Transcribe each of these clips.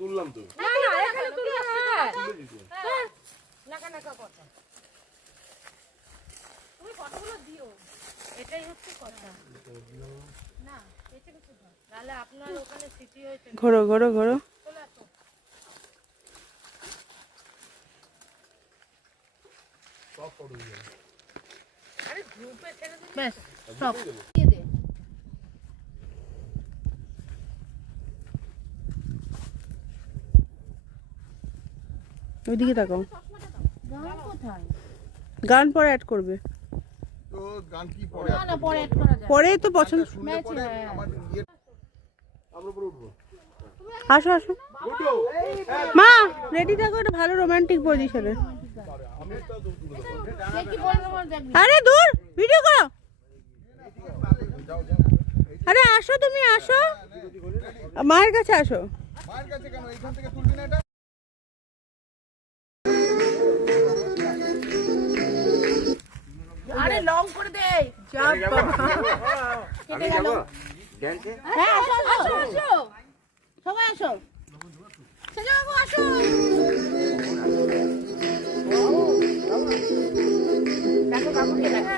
তুললাম তো এটাই হচ্ছে কথা না, তাহলে আপনার ওখানে স্মৃতি হয়েছে। ঘোরো ঘোরো ঘোরো। ব্যাস সব ওইদিকে তাকাও। কোথায় গান পরে অ্যাড করবে। তো গান কি পরে না পরে অ্যাড করা যায়। পরে তো পছন্দ। শুনলে পরে আমার আমরা উপরে উঠবো। আসো আসো মা, রেডি থাকো, একটা ভালো রোমান্টিক পজিশনে। আরে দূর, ভিডিও করো। আরে আসো, তুমি আসো, মায়ের কাছে আসো। মায়ের কাছে কেন, এইখান থেকে তুলবি না এটা? আরে লং করে দে। যা বাবা, কেটে গেল। হ্যাঁ আসো আসো আসো, সবাই আসো। সেজা বাবু আসো। দেখো কাকুকে দেখো।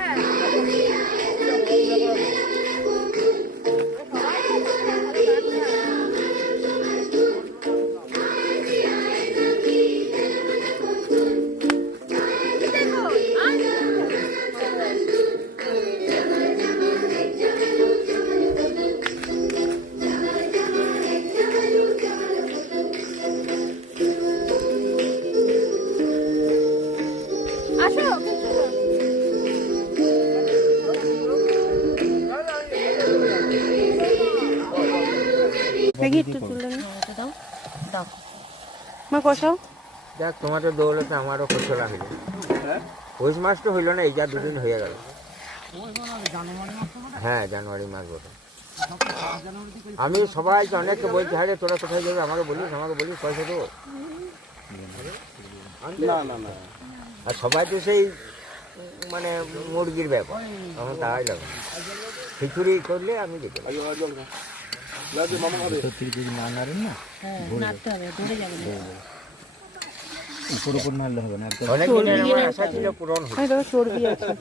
দেখি একটু তুলে দাও, দাও মা, কষাও। দেখ তোমার তো দৌলতে আমারও খোঁজলা হইল। পৌষ মাস তো হইল না, এই যা দুদিন হয়ে গেল। হ্যাঁ জানুয়ারি মাস বটে। আমি সবাইকে অনেককে বলছি, হ্যাঁ রে তোরা কোথায় যাবে আমাকে বলিস পয়সা দেবো। না না না, আর সবাই তো সেই মানে মুরগির ব্যাপার, তখন তাই লাগে খিচুড়ি করলে আমি দেখে অনেক দিনের আমার আশা ছিল পূরণ হয়েছে। চর্বি আছে।